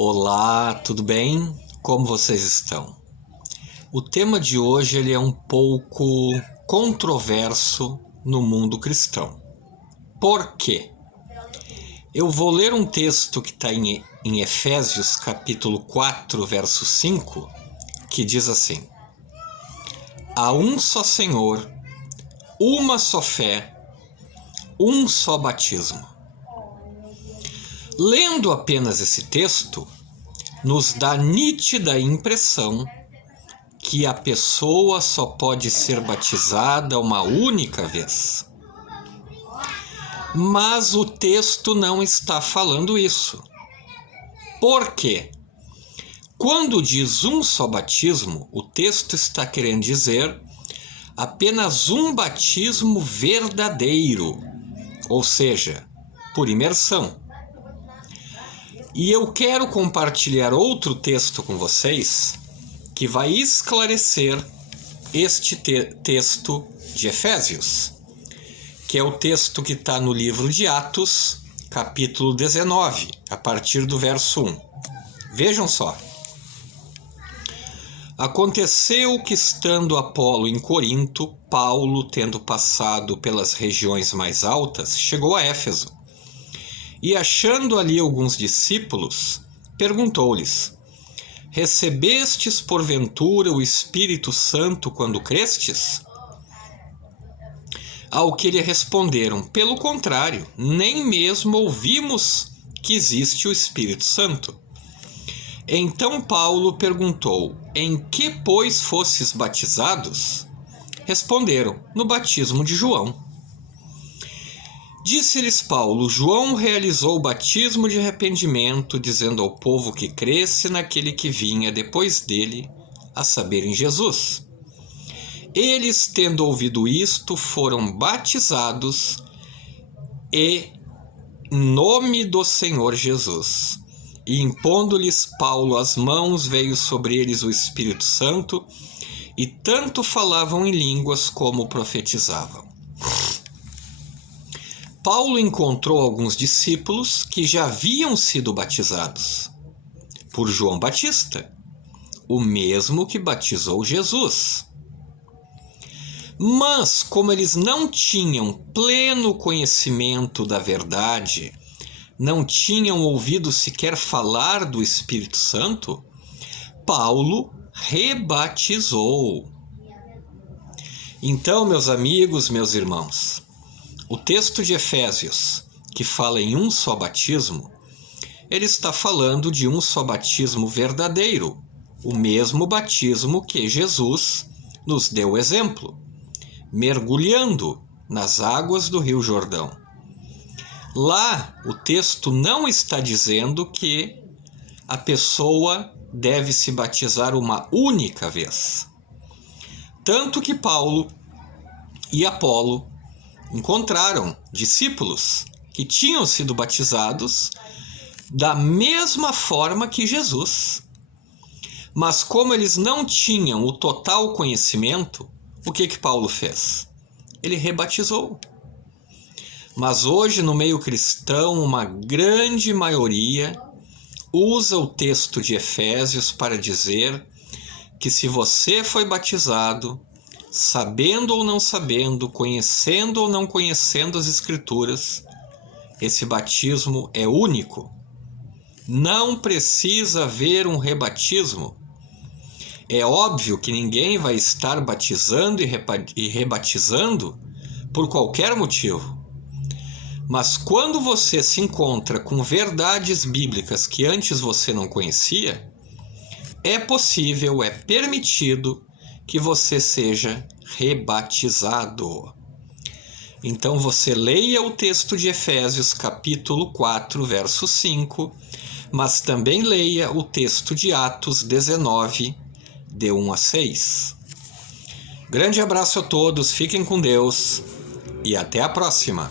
Olá, tudo bem? Como vocês estão? O tema de hoje ele é um pouco controverso no mundo cristão. Por quê? Eu vou ler um texto que está em Efésios capítulo 4, verso 5, que diz assim: Há um só Senhor, uma só fé, um só batismo. Lendo apenas esse texto, nos dá nítida impressão que a pessoa só pode ser batizada uma única vez. Mas o texto não está falando isso. Por quê? Quando diz um só batismo, o texto está querendo dizer apenas um batismo verdadeiro, ou seja, por imersão. E eu quero compartilhar outro texto com vocês que vai esclarecer este texto de Efésios, que é o texto que está no livro de Atos, capítulo 19, a partir do verso 1. Vejam só. Aconteceu que, estando Apolo em Corinto, Paulo, tendo passado pelas regiões mais altas, chegou a Éfeso. E achando ali alguns discípulos, perguntou-lhes: Recebestes porventura o Espírito Santo quando crestes? Ao que lhe responderam: Pelo contrário, nem mesmo ouvimos que existe o Espírito Santo. Então Paulo perguntou: Em que, pois, fostes batizados? Responderam: No batismo de João. Disse-lhes Paulo: João realizou o batismo de arrependimento, dizendo ao povo que cresce naquele que vinha depois dele, a saber, em Jesus. Eles, tendo ouvido isto, foram batizados em nome do Senhor Jesus. E impondo-lhes Paulo as mãos, veio sobre eles o Espírito Santo, e tanto falavam em línguas como profetizavam. Paulo encontrou alguns discípulos que já haviam sido batizados por João Batista, o mesmo que batizou Jesus. Mas, como eles não tinham pleno conhecimento da verdade, não tinham ouvido sequer falar do Espírito Santo, Paulo rebatizou. Então, meus amigos, meus irmãos, o texto de Efésios, que fala em um só batismo, ele está falando de um só batismo verdadeiro, o mesmo batismo que Jesus nos deu exemplo, mergulhando nas águas do Rio Jordão. Lá, o texto não está dizendo que a pessoa deve se batizar uma única vez. Tanto que Paulo e Apolo encontraram discípulos que tinham sido batizados da mesma forma que Jesus. Mas como eles não tinham o total conhecimento, o que Paulo fez? Ele rebatizou. Mas hoje, no meio cristão, uma grande maioria usa o texto de Efésios para dizer que se você foi batizado, sabendo ou não sabendo, conhecendo ou não conhecendo as Escrituras, esse batismo é único. Não precisa haver um rebatismo. É óbvio que ninguém vai estar batizando e rebatizando por qualquer motivo. Mas quando você se encontra com verdades bíblicas que antes você não conhecia, é possível, é permitido que você seja rebatizado. Então você leia o texto de Efésios capítulo 4, verso 5, mas também leia o texto de Atos 19, de 1 a 6. Grande abraço a todos, fiquem com Deus e até a próxima!